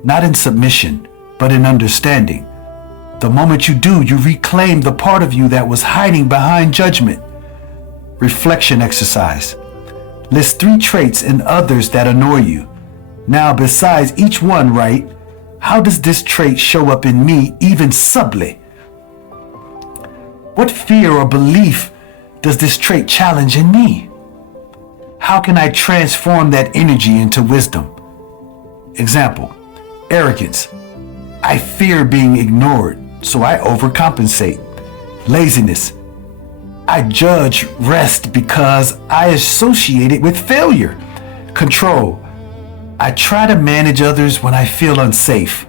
not in submission, but in understanding. The moment you do, you reclaim the part of you that was hiding behind judgment. Reflection exercise. List 3 traits in others that annoy you. Now, besides each one, write, How does this trait show up in me even subtly? What fear or belief does this trait challenge in me? How can I transform that energy into wisdom? Example, arrogance. I fear being ignored, so I overcompensate. Laziness. I judge rest because I associate it with failure. Control. I try to manage others when I feel unsafe.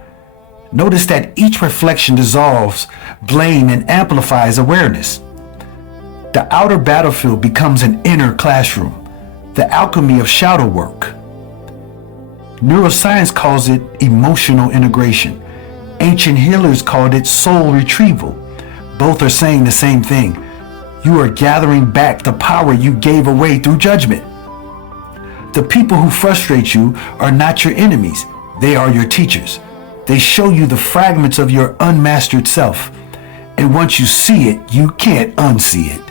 Notice that each reflection dissolves blame and amplifies awareness. The outer battlefield becomes an inner classroom, the alchemy of shadow work. Neuroscience calls it emotional integration. Ancient healers called it soul retrieval. Both are saying the same thing. You are gathering back the power you gave away through judgment. The people who frustrate you are not your enemies. They are your teachers. They show you the fragments of your unmastered self. And once you see it, you can't unsee it.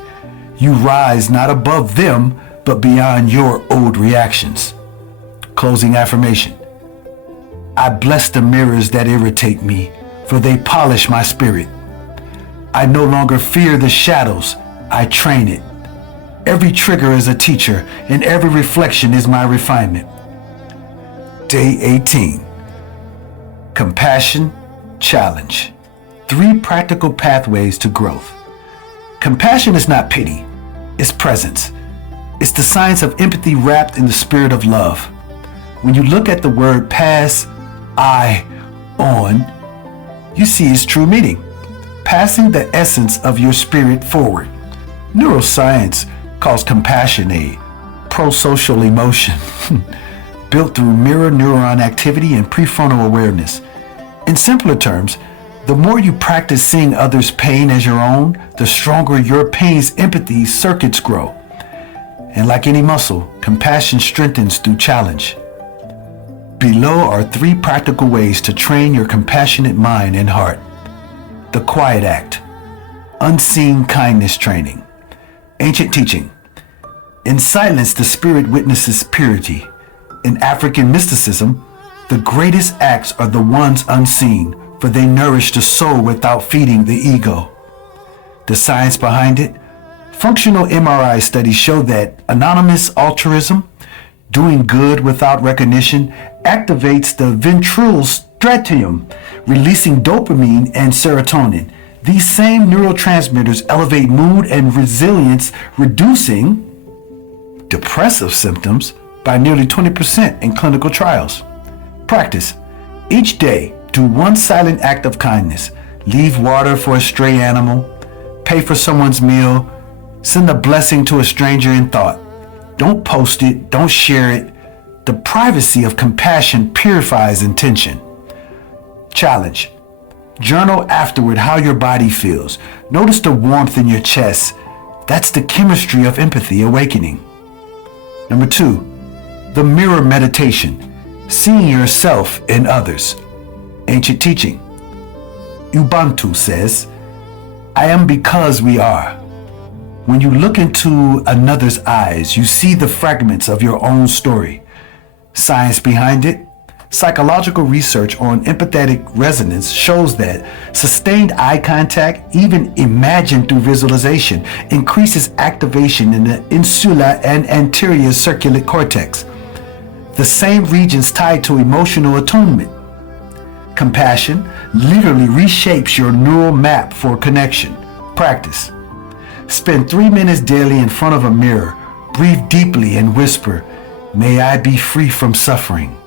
You rise not above them, but beyond your old reactions. Closing affirmation. I bless the mirrors that irritate me, for they polish my spirit. I no longer fear the shadows. I train it. Every trigger is a teacher, and every reflection is my refinement. Day 18. Compassion Challenge. 3 practical pathways to growth. Compassion is not pity, it's presence. It's the science of empathy wrapped in the spirit of love. When you look at the word pass, on, you see its true meaning. Passing the essence of your spirit forward. Neuroscience calls compassion a pro-social emotion built through mirror neuron activity and prefrontal awareness. In simpler terms, the more you practice seeing others' pain as your own, the stronger your pain's empathy circuits grow. And like any muscle, compassion strengthens through challenge. Below are 3 practical ways to train your compassionate mind and heart. The quiet act. Unseen kindness training. Ancient teaching. In silence, the spirit witnesses purity. In African mysticism, the greatest acts are the ones unseen, for they nourish the soul without feeding the ego. The science behind it? Functional MRI studies show that anonymous altruism, doing good without recognition, activates the ventral striatum, releasing dopamine and serotonin. These same neurotransmitters elevate mood and resilience, reducing depressive symptoms by nearly 20% in clinical trials. Practice. Each day, do one silent act of kindness. Leave water for a stray animal. Pay for someone's meal. Send a blessing to a stranger in thought. Don't post it. Don't share it. The privacy of compassion purifies intention. Challenge. Journal afterward how your body feels. Notice the warmth in your chest. That's the chemistry of empathy awakening. Number 2, the mirror meditation. Seeing yourself in others. Ancient teaching. Ubuntu says, I am because we are. When you look into another's eyes, you see the fragments of your own story. Science behind it? Psychological research on empathetic resonance shows that sustained eye contact, even imagined through visualization, increases activation in the insula and anterior cingulate cortex, the same regions tied to emotional attunement. Compassion literally reshapes your neural map for connection. Practice. Spend 3 minutes daily in front of a mirror. Breathe deeply and whisper, may I be free from suffering.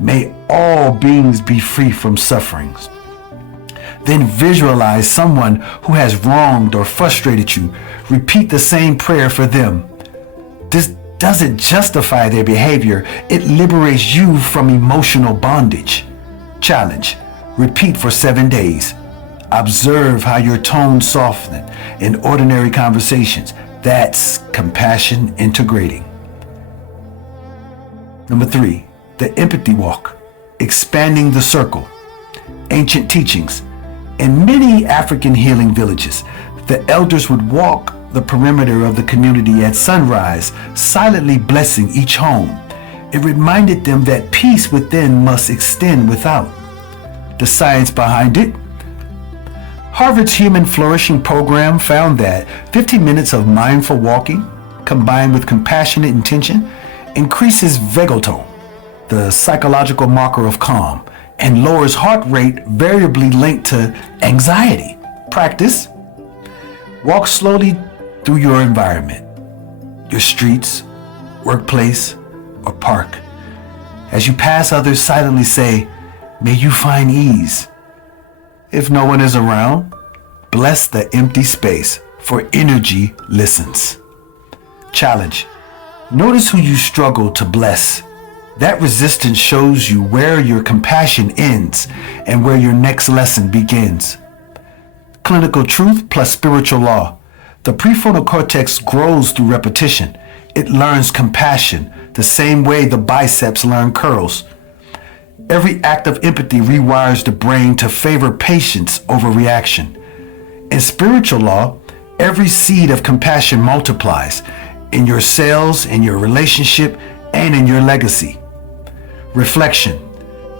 May all beings be free from sufferings. Then visualize someone who has wronged or frustrated you. Repeat the same prayer for them. This doesn't justify their behavior. It liberates you from emotional bondage. Challenge. Repeat for 7 days. Observe how your tone softens in ordinary conversations. That's compassion integrating. Number 3, the empathy walk, expanding the circle. Ancient teachings. In many African healing villages, the elders would walk the perimeter of the community at sunrise, silently blessing each home. It reminded them that peace within must extend without. the science behind it. Harvard's Human Flourishing Program found that 15 minutes of mindful walking combined with compassionate intention increases vagal tone, the psychological marker of calm, and lowers heart rate variably linked to anxiety. Practice. Walk slowly through your environment, your streets, workplace, or park. As you pass others, silently say, "May you find ease." If no one is around, bless the empty space, for energy listens. Challenge. Notice who you struggle to bless. That resistance shows you where your compassion ends and where your next lesson begins. Clinical truth plus spiritual law. The prefrontal cortex grows through repetition. It learns compassion the same way the biceps learn curls. Every act of empathy rewires the brain to favor patience over reaction. In spiritual law, every seed of compassion multiplies in your cells, in your relationship, and in your legacy. Reflection.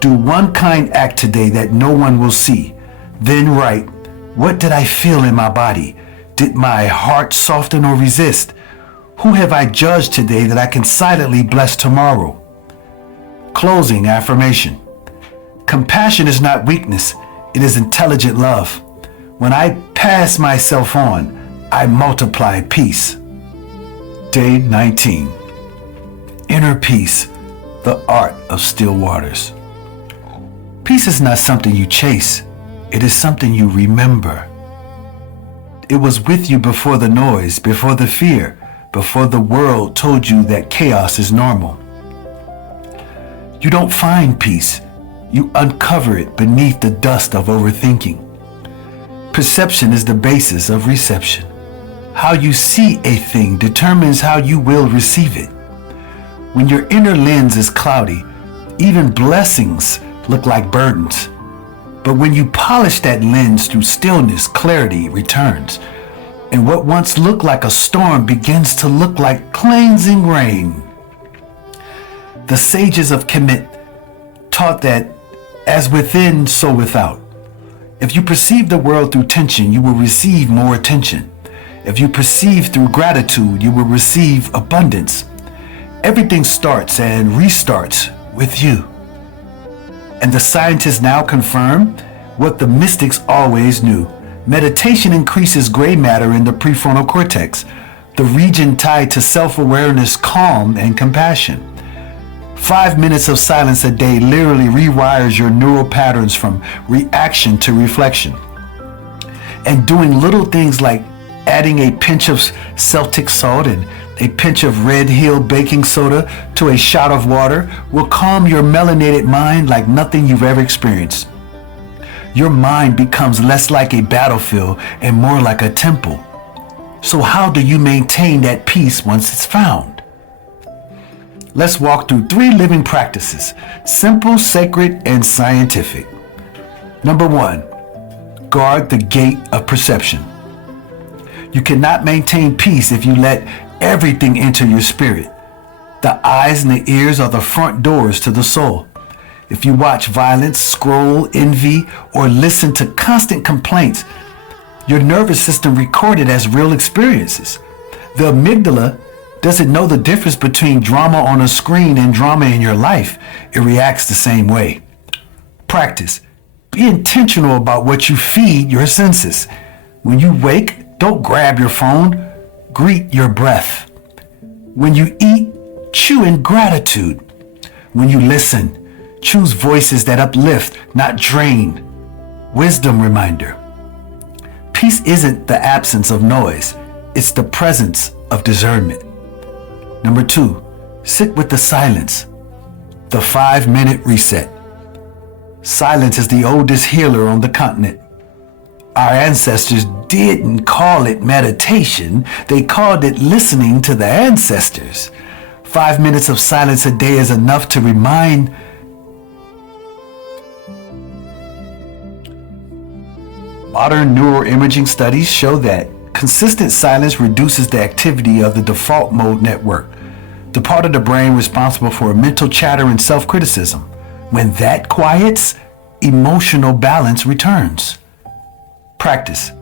Do one kind act today that no one will see. Then write, what did I feel in my body? Did my heart soften or resist? Who have I judged today that I can silently bless tomorrow? Closing affirmation. Compassion is not weakness, it is intelligent love. When I pass myself on, I multiply peace. Day 19. Inner peace, the art of still waters. Peace is not something you chase, it is something you remember. It was with you before the noise, before the fear, before the world told you that chaos is normal. You don't find peace, you uncover it beneath the dust of overthinking. Perception is the basis of reception. How you see a thing determines how you will receive it. When your inner lens is cloudy, even blessings look like burdens. But when you polish that lens through stillness, clarity returns. And what once looked like a storm begins to look like cleansing rain. The sages of Kemet taught that as within, so without. If you perceive the world through tension, you will receive more attention. If you perceive through gratitude, you will receive abundance. Everything starts and restarts with you. And the scientists now confirm what the mystics always knew. Meditation increases gray matter in the prefrontal cortex, the region tied to self-awareness, calm, and compassion. 5 minutes of silence a day literally rewires your neural patterns from reaction to reflection. And doing little things like adding a pinch of Celtic salt and a pinch of Red Hill baking soda to a shot of water will calm your melanated mind like nothing you've ever experienced. Your mind becomes less like a battlefield and more like a temple. So how do you maintain that peace once it's found? Let's walk through 3 living practices, simple, sacred, and scientific. Number 1, guard the gate of perception. You cannot maintain peace if you let everything enter your spirit. The eyes and the ears are the front doors to the soul. If you watch violence, scroll, envy, or listen to constant complaints, your nervous system record it as real experiences. The amygdala doesn't know the difference between drama on a screen and drama in your life. It reacts the same way. Practice. Be intentional about what you feed your senses. When you wake, don't grab your phone. Greet your breath. When you eat, chew in gratitude. When you listen, choose voices that uplift, not drain. Wisdom reminder. Peace isn't the absence of noise. It's the presence of discernment. Number 2, sit with the silence. The 5-minute reset. Silence is the oldest healer on the continent. Our ancestors didn't call it meditation. They called it listening to the ancestors. 5 minutes of silence a day is enough to remind modern neuroimaging studies show that consistent silence reduces the activity of the default mode network, the part of the brain responsible for mental chatter and self-criticism. When that quiets, emotional balance returns. Practice.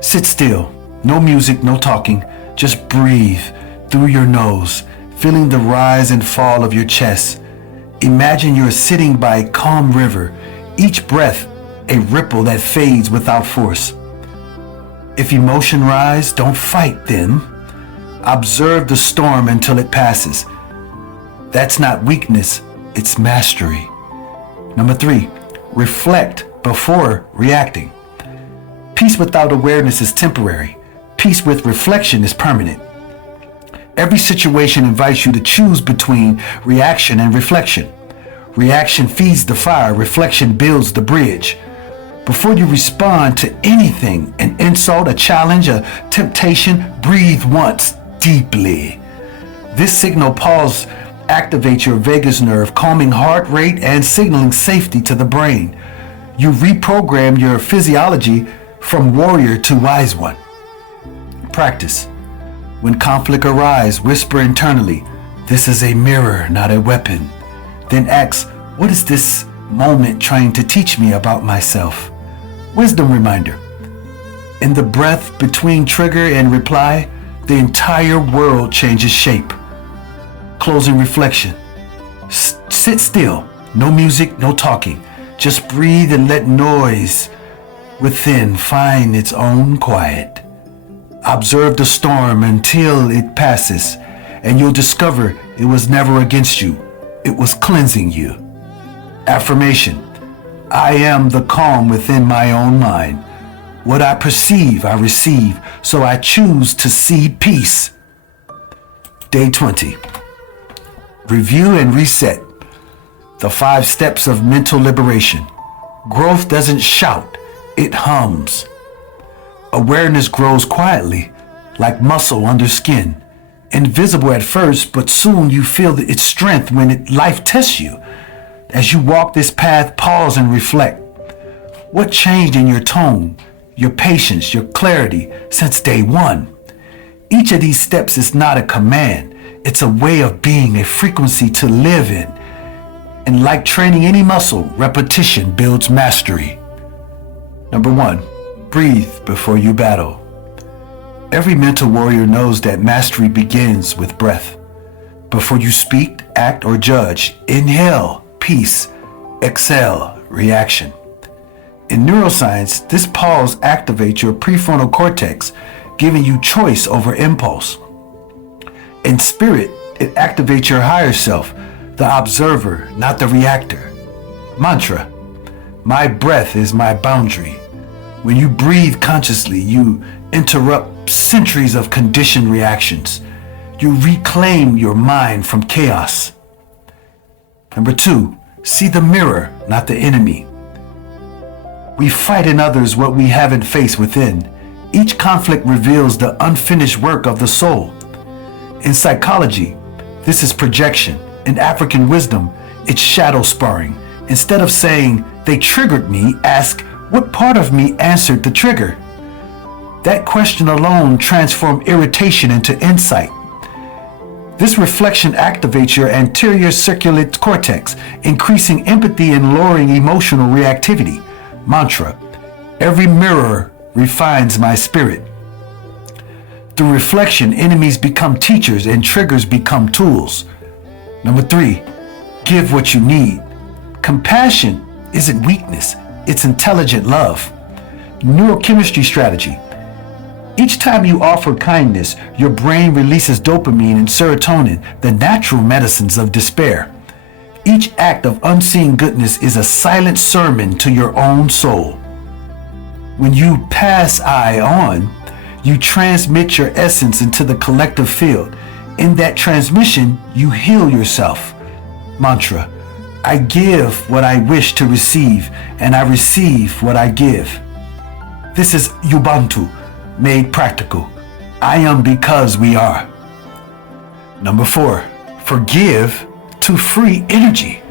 Sit still. No music, no talking. Just breathe through your nose, feeling the rise and fall of your chest. Imagine you're sitting by a calm river, each breath a ripple that fades without force. If emotion rise, don't fight them. Observe the storm until it passes. That's not weakness, it's mastery. Number 3, reflect before reacting. Peace without awareness is temporary. Peace with reflection is permanent. Every situation invites you to choose between reaction and reflection. Reaction feeds the fire, reflection builds the bridge. Before you respond to anything, an insult, a challenge, a temptation, breathe once deeply. This signal pause activates your vagus nerve, calming heart rate and signaling safety to the brain. You reprogram your physiology from warrior to wise one. Practice. When conflict arises, whisper internally, "This is a mirror, not a weapon." Then ask, "What is this moment trying to teach me about myself?" Wisdom reminder. In the breath between trigger and reply, the entire world changes shape. Closing reflection. Sit still. No music, no talking. Just breathe and let noise within find its own quiet. Observe the storm until it passes, and you'll discover it was never against you. It was cleansing you. Affirmation. I am the calm within my own mind. What I perceive, I receive, so I choose to see peace. Day 20. Review and reset. The 5 steps of mental liberation. Growth doesn't shout, it hums. Awareness grows quietly, like muscle under skin. Invisible at first, but soon you feel its strength when life tests you. As you walk this path, pause and reflect. What changed in your tone, your patience, your clarity since day 1? Each of these steps is not a command. It's a way of being, a frequency to live in. And like training any muscle, repetition builds mastery. Number 1, breathe before you battle. Every mental warrior knows that mastery begins with breath. Before you speak, act, or judge, inhale, peace, exhale, reaction. In neuroscience, this pause activates your prefrontal cortex, giving you choice over impulse. In spirit, it activates your higher self, the observer, not the reactor. Mantra. My breath is my boundary. When you breathe consciously, you interrupt centuries of conditioned reactions. You reclaim your mind from chaos. Number 2, see the mirror, not the enemy. We fight in others what we haven't faced within. Each conflict reveals the unfinished work of the soul. In psychology, this is projection. In African wisdom, it's shadow sparring. Instead of saying, "They triggered me," ask, "What part of me answered the trigger?" That question alone transforms irritation into insight. This reflection activates your anterior cingulate cortex, increasing empathy and lowering emotional reactivity. Mantra. Every mirror refines my spirit. Through reflection, enemies become teachers and triggers become tools. Number 3, give what you need. Compassion isn't weakness, it's intelligent love. Neurochemistry strategy. Each time you offer kindness, your brain releases dopamine and serotonin, the natural medicines of despair. Each act of unseen goodness is a silent sermon to your own soul. When you pass I on, you transmit your essence into the collective field. In that transmission, you heal yourself. Mantra. I give what I wish to receive, and I receive what I give. This is Ubuntu, made practical. I am because we are. Number 4, forgive to free energy.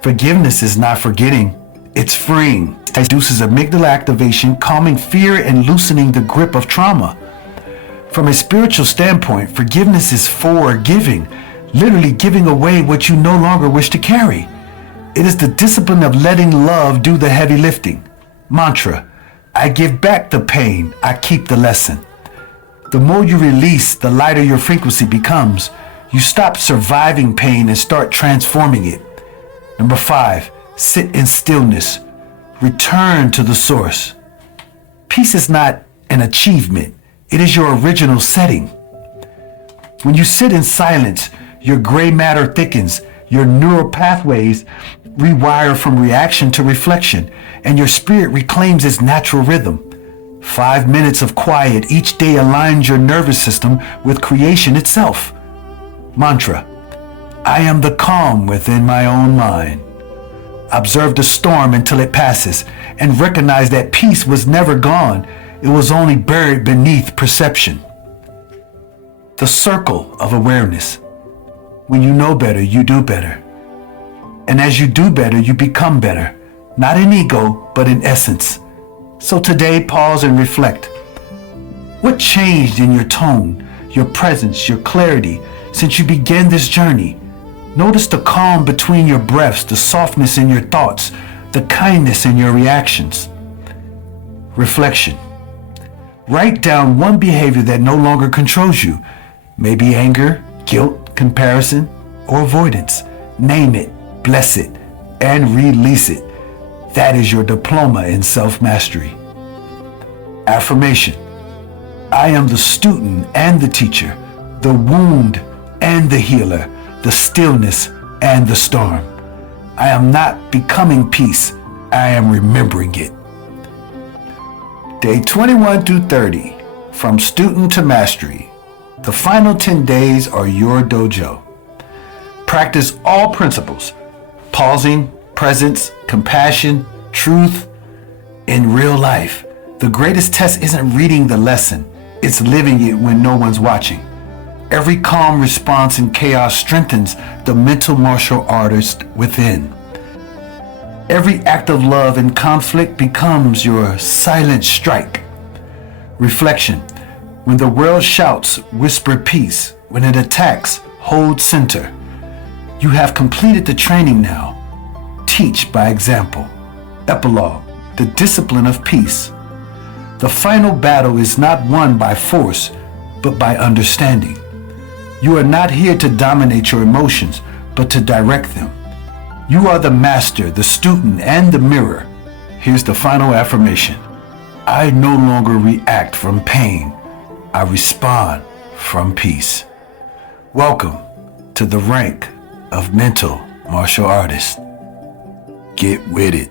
Forgiveness is not forgetting, it's freeing. It reduces amygdala activation, calming fear and loosening the grip of trauma. From a spiritual standpoint, forgiveness is forgiving, literally giving away what you no longer wish to carry. It is the discipline of letting love do the heavy lifting. Mantra: I give back the pain, I keep the lesson. The more you release, the lighter your frequency becomes. You stop surviving pain and start transforming it. Number 5, sit in stillness. Return to the source. Peace is not an achievement. It is your original setting. When you sit in silence, your gray matter thickens, your neural pathways rewire from reaction to reflection, and your spirit reclaims its natural rhythm. 5 minutes of quiet each day aligns your nervous system with creation itself. Mantra: I am the calm within my own mind. Observe the storm until it passes and recognize that peace was never gone. It was only buried beneath perception. The circle of awareness. When you know better, you do better. And as you do better, you become better. Not in ego, but in essence. So today, pause and reflect. What changed in your tone, your presence, your clarity since you began this journey? Notice the calm between your breaths, the softness in your thoughts, the kindness in your reactions. Reflection. Write down one behavior that no longer controls you. Maybe anger, guilt, comparison, or avoidance. Name it, bless it, and release it. That is your diploma in self-mastery. Affirmation. I am the student and the teacher, the wound and the healer, the stillness and the storm. I am not becoming peace. I am remembering it. Day 21 through 30, from student to mastery. The final 10 days are your dojo. Practice all principles: pausing, presence, compassion, truth. In real life, the greatest test isn't reading the lesson, it's living it when no one's watching. Every calm response in chaos strengthens the mental martial artist within. Every act of love in conflict becomes your silent strike. Reflection. When the world shouts, whisper peace. When it attacks, hold center. You have completed the training now. Teach by example. Epilogue. The discipline of peace. The final battle is not won by force, but by understanding. You are not here to dominate your emotions, but to direct them. You are the master, the student, and the mirror. Here's the final affirmation. I no longer react from pain. I respond from peace. Welcome to the rank of mental martial artists. Get with it.